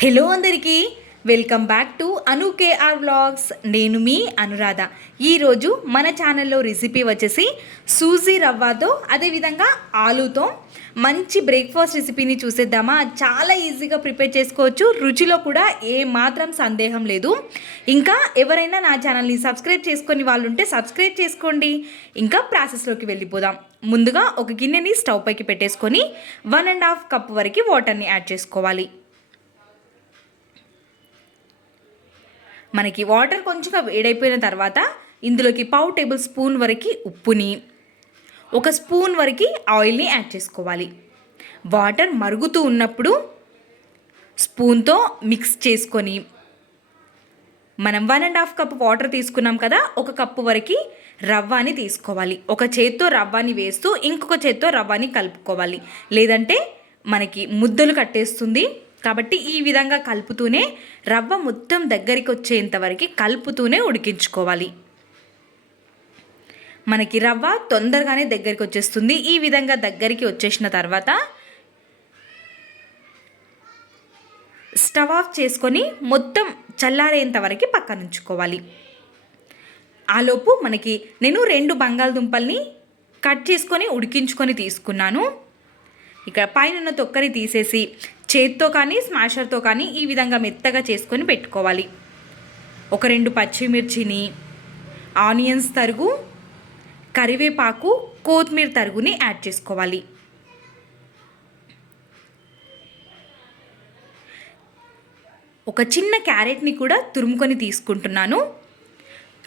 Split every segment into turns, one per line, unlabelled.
Hello అందరికీ welcome back to Anu KR vlogs. నేను మీ అనురాధ. ఈరోజు మన ఛానల్లో రెసిపీ వచ్చేసి సూజీ రవ్వతో అదేవిధంగా ఆలూతో మంచి బ్రేక్ఫాస్ట్ రెసిపీని చూసేద్దామా? చాలా ఈజీగా ప్రిపేర్ చేసుకోవచ్చు. రుచిలో కూడా ఏ మాత్రం సందేహం లేదు. ఇంకా ఎవరైనా నా ఛానల్ని సబ్స్క్రైబ్ చేసుకొని వాళ్ళు ఉంటే సబ్స్క్రైబ్ చేసుకోండి. ఇంకా ప్రాసెస్లోకి వెళ్ళిపోదాం. ముందుగా ఒక గిన్నెని స్టవ్ పైకి పెట్టేసుకొని వన్ అండ్ హాఫ్ కప్ వరకు వాటర్ని యాడ్ చేసుకోవాలి. మనకి వాటర్ కొంచెంగా వేడైపోయిన తర్వాత ఇందులోకి పావు టేబుల్ స్పూన్ వరకు ఉప్పుని ఒక స్పూన్ వరకు ఆయిల్ని యాడ్ చేసుకోవాలి. వాటర్ మరుగుతూ ఉన్నప్పుడు స్పూన్తో మిక్స్ చేసుకొని మనం one and half cup water తీసుకున్నాం కదా ఒక కప్పు వరకు రవ్వని తీసుకోవాలి. ఒక చేత్తో రవ్వని వేస్తూ ఇంకొక చేత్తో రవ్వని కలుపుకోవాలి. లేదంటే మనకి ముద్దలు కట్టేస్తుంది. కాబట్టి ఈ విధంగా కలుపుతూనే రవ్వ మొత్తం దగ్గరికి వచ్చేంత వరకు కలుపుతూనే ఉడికించుకోవాలి. మనకి రవ్వ తొందరగానే దగ్గరికి వచ్చేస్తుంది. ఈ విధంగా దగ్గరికి వచ్చేసిన తర్వాత స్టవ్ ఆఫ్ చేసుకొని మొత్తం చల్లారేంత వరకు పక్కన ఉంచుకోవాలి. ఆలోపు మనకి నేను రెండు బంగాళదుంపల్ని కట్ చేసుకొని ఉడికించుకొని తీసుకున్నాను. ఇక్కడ పైన తొక్కని తీసేసి చేత్తో కానీ స్మాషర్తో కానీ ఈ విధంగా మెత్తగా చేసుకొని పెట్టుకోవాలి. ఒక రెండు పచ్చిమిర్చిని ఆనియన్స్ తరుగు కరివేపాకు కొత్తిమీర తరుగుని యాడ్ చేసుకోవాలి. ఒక చిన్న క్యారెట్ని కూడా తురుముకొని తీసుకుంటున్నాను.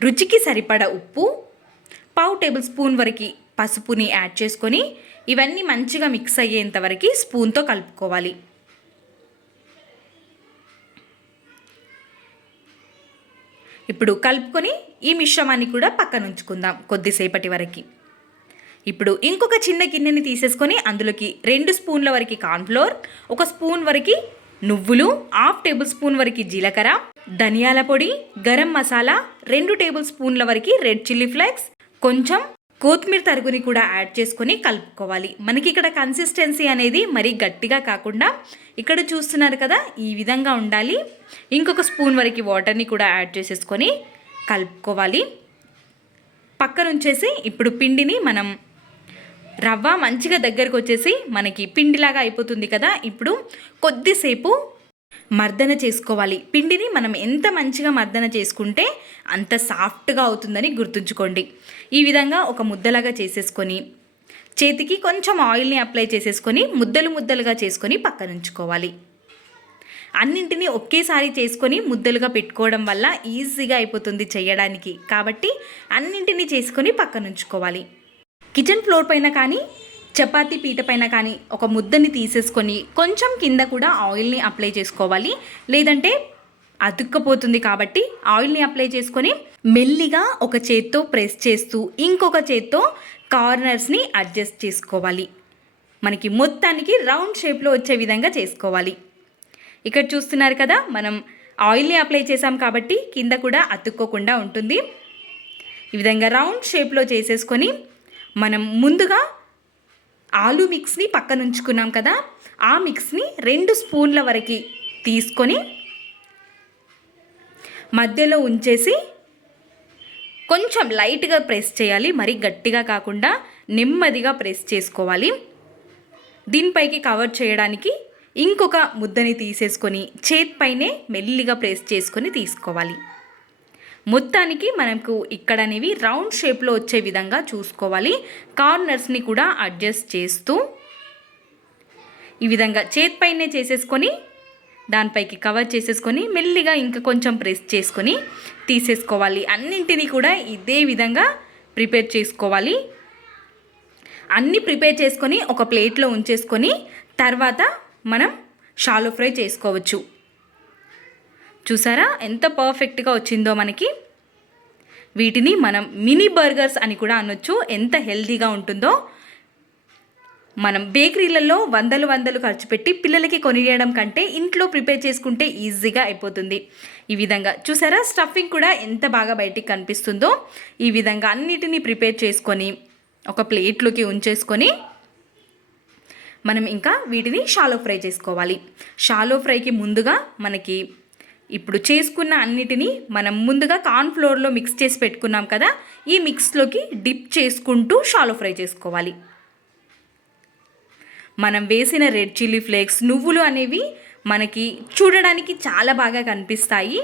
రుచికి సరిపడ ఉప్పు పావు టేబుల్ స్పూన్ వరకు పసుపుని యాడ్ చేసుకొని ఇవన్నీ మంచిగా మిక్స్ అయ్యేంత వరకు స్పూన్తో కలుపుకోవాలి. ఇప్పుడు కలుపుకొని ఈ మిశ్రమాన్ని కూడా పక్కన ఉంచుకుందాం కొద్దిసేపటి వరకు. ఇప్పుడు ఇంకొక చిన్న గిన్నెని తీసేసుకొని అందులోకి రెండు స్పూన్ల వరకు కార్న్ఫ్లోర్ ఒక స్పూన్ వరకు నువ్వులు హాఫ్ టేబుల్ స్పూన్ వరకు జీలకర్ర ధనియాల పొడి గరం మసాలా రెండు టేబుల్ స్పూన్ల వరకు రెడ్ చిల్లీ ఫ్లేక్స్ కొంచెం కొత్తిమీర తరుగుని కూడా యాడ్ చేసుకొని కలుపుకోవాలి. మనకి ఇక్కడ కన్సిస్టెన్సీ అనేది మరీ గట్టిగా కాకుండా ఇక్కడ చూస్తున్నారు కదా ఈ విధంగా ఉండాలి. ఇంకొక స్పూన్ వరకు వాటర్ని కూడా యాడ్ చేసేసుకొని కలుపుకోవాలి. పక్కనుంచేసి ఇప్పుడు పిండిని మనం రవ్వ మంచిగా దగ్గరకు వచ్చేసి మనకి పిండిలాగా అయిపోతుంది కదా ఇప్పుడు కొద్దిసేపు మర్దన చేసుకోవాలి. పిండిని మనం ఎంత మంచిగా మర్దన చేసుకుంటే అంత సాఫ్ట్గా అవుతుందని గుర్తుంచుకోండి. ఈ విధంగా ఒక ముద్దలాగా చేసేసుకొని చేతికి కొంచెం ఆయిల్ని అప్లై చేసేసుకొని ముద్దలు ముద్దలుగా చేసుకొని పక్కన ఉంచుకోవాలి. అన్నింటినీ ఒకేసారి చేసుకొని ముద్దలుగా పెట్టుకోవడం వల్ల ఈజీగా అయిపోతుంది చేయడానికి. కాబట్టి అన్నింటినీ చేసుకొని పక్కన ఉంచుకోవాలి. కిచెన్ ఫ్లోర్ పైన కానీ చపాతీ పీట పైన కానీ ఒక ముద్దని తీసేసుకొని కొంచెం కింద కూడా ఆయిల్ని అప్లై చేసుకోవాలి. లేదంటే అతుక్కపోతుంది కాబట్టి ఆయిల్ని అప్లై చేసుకొని మెల్లిగా ఒక చేత్తో ప్రెస్ చేస్తూ ఇంకొక చేత్తో కార్నర్స్ని అడ్జస్ట్ చేసుకోవాలి. మనకి మొత్తానికి రౌండ్ షేప్లో వచ్చే విధంగా చేసుకోవాలి. ఇక్కడ చూస్తున్నారు కదా మనం ఆయిల్ని అప్లై చేసాం కాబట్టి కింద కూడా అతుక్కోకుండా ఉంటుంది. ఈ విధంగా రౌండ్ షేప్లో చేసేసుకొని మనం ముందుగా ఆలు మిక్స్ని పక్కన ఉంచుకున్నాం కదా ఆ మిక్స్ని రెండు స్పూన్ల వరకు తీసుకొని మధ్యలో ఉంచేసి కొంచెం లైట్గా ప్రెస్ చేయాలి. మరి గట్టిగా కాకుండా నెమ్మదిగా ప్రెస్ చేసుకోవాలి. దీనిపైకి కవర్ చేయడానికి ఇంకొక ముద్దని తీసేసుకొని చేతిపైనే మెల్లిగా ప్రెస్ చేసుకొని తీసుకోవాలి. మొత్తానికి మనకు ఇక్కడ అనేవి రౌండ్ షేప్లో వచ్చే విధంగా చూసుకోవాలి. కార్నర్స్ని కూడా అడ్జస్ట్ చేస్తూ ఈ విధంగా చేతిపైనే చేసేసుకొని దానిపైకి కవర్ చేసేసుకొని మెల్లిగా ఇంకా కొంచెం ప్రెస్ చేసుకొని తీసేసుకోవాలి. అన్నింటినీ కూడా ఇదే విధంగా ప్రిపేర్ చేసుకోవాలి. అన్నీ ప్రిపేర్ చేసుకొని ఒక ప్లేట్లో ఉంచేసుకొని తర్వాత మనం షాలో ఫ్రై చేసుకోవచ్చు. చూసారా? ఎంత పర్ఫెక్ట్గా వచ్చిందో మనకి. వీటిని మనం మినీ బర్గర్స్ అని కూడా అనొచ్చు. ఎంత హెల్దీగా ఉంటుందో. మనం బేకరీలలో వందలు వందలు ఖర్చు పెట్టి పిల్లలకి కొనియడం కంటే ఇంట్లో ప్రిపేర్ చేసుకుంటే ఈజీగా అయిపోతుంది. ఈ విధంగా చూసారా? స్టఫింగ్ కూడా ఎంత బాగా బయటికి కనిపిస్తుందో. ఈ విధంగా అన్నిటినీ ప్రిపేర్ చేసుకొని ఒక ప్లేట్లోకి ఉంచేసుకొని మనం ఇంకా వీటిని షాలో ఫ్రై చేసుకోవాలి. షాలో ఫ్రైకి ముందుగా మనకి ఇప్పుడు చేసుకున్న అన్నిటినీ మనం ముందుగా కార్న్ ఫ్లోర్లో మిక్స్ చేసి పెట్టుకున్నాం కదా ఈ మిక్స్లోకి డిప్ చేసుకుంటూ షాలో ఫ్రై చేసుకోవాలి. మనం వేసిన రెడ్ చిల్లీ ఫ్లేక్స్ నువ్వులు అనేవి మనకి చూడడానికి చాలా బాగా కనిపిస్తాయి.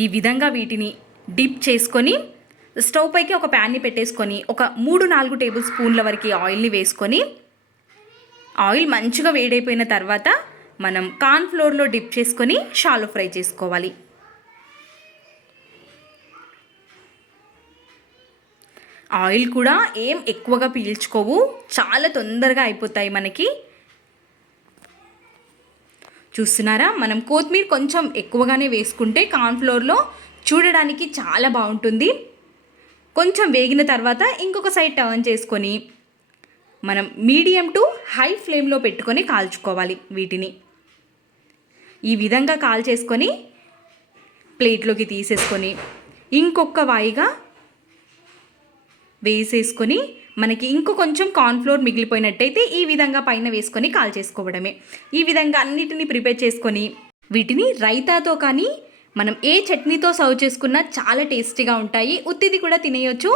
ఈ విధంగా వీటిని డిప్ చేసుకొని స్టవ్ పైకి ఒక ప్యాన్ని పెట్టేసుకొని ఒక మూడు నాలుగు టేబుల్ స్పూన్ల వరకు ఆయిల్ని వేసుకొని ఆయిల్ మంచిగా వేడైపోయిన తర్వాత మనం కార్న్ ఫ్లోర్లో డిప్ చేసుకొని షాలో ఫ్రై చేసుకోవాలి. ఆయిల్ కూడా ఏం ఎక్కువగా పీల్చుకోవు చాలా తొందరగా అయిపోతాయి మనకి. చూస్తున్నారా? మనం కొత్తిమీర కొంచెం ఎక్కువగానే వేసుకుంటే కార్న్ఫ్లోర్లో చూడడానికి చాలా బాగుంటుంది. కొంచెం వేగిన తర్వాత ఇంకొక సైడ్ టర్న్ చేసుకొని మనం మీడియం టు హై ఫ్లేమ్లో పెట్టుకొని కాల్చుకోవాలి వీటిని. ఈ విధంగా కాల్ చేసుకొని ప్లేట్లోకి తీసేసుకొని ఇంకొక వాయిగా వేసేసుకొని మనకి ఇంకో కొంచెం కార్న్ఫ్లోర్ మిగిలిపోయినట్టయితే ఈ విధంగా పైన వేసుకొని కాల్ చేసుకోవడమే ఈ విధంగా అన్నిటినీ ప్రిపేర్ చేసుకొని వీటిని రైతాతో కానీ మనం ఏ చట్నీతో సర్వ్ చేసుకున్నా చాలా టేస్టీగా ఉంటాయి. ఉత్తిది కూడా తినేయొచ్చు.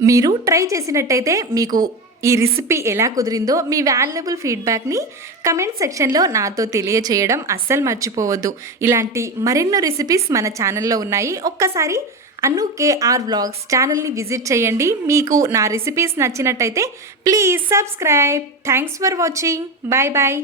మీరు ట్రై చేసినట్టయితే మీకు ఈ రెసిపీ ఎలా కుదిరిందో మీ వాల్యుబుల్ ఫీడ్బ్యాక్ని కమెంట్ సెక్షన్లో నాతో తెలియచేయడం అస్సలు మర్చిపోవద్దు. ఇలాంటి మరెన్నో రెసిపీస్ మన ఛానల్లో ఉన్నాయి. ఒక్కసారి అను కేఆర్ వ్లాగ్స్ ఛానల్ని విజిట్ చేయండి. మీకు నా రెసిపీస్ నచ్చినట్టయితే please subscribe thanks for watching bye bye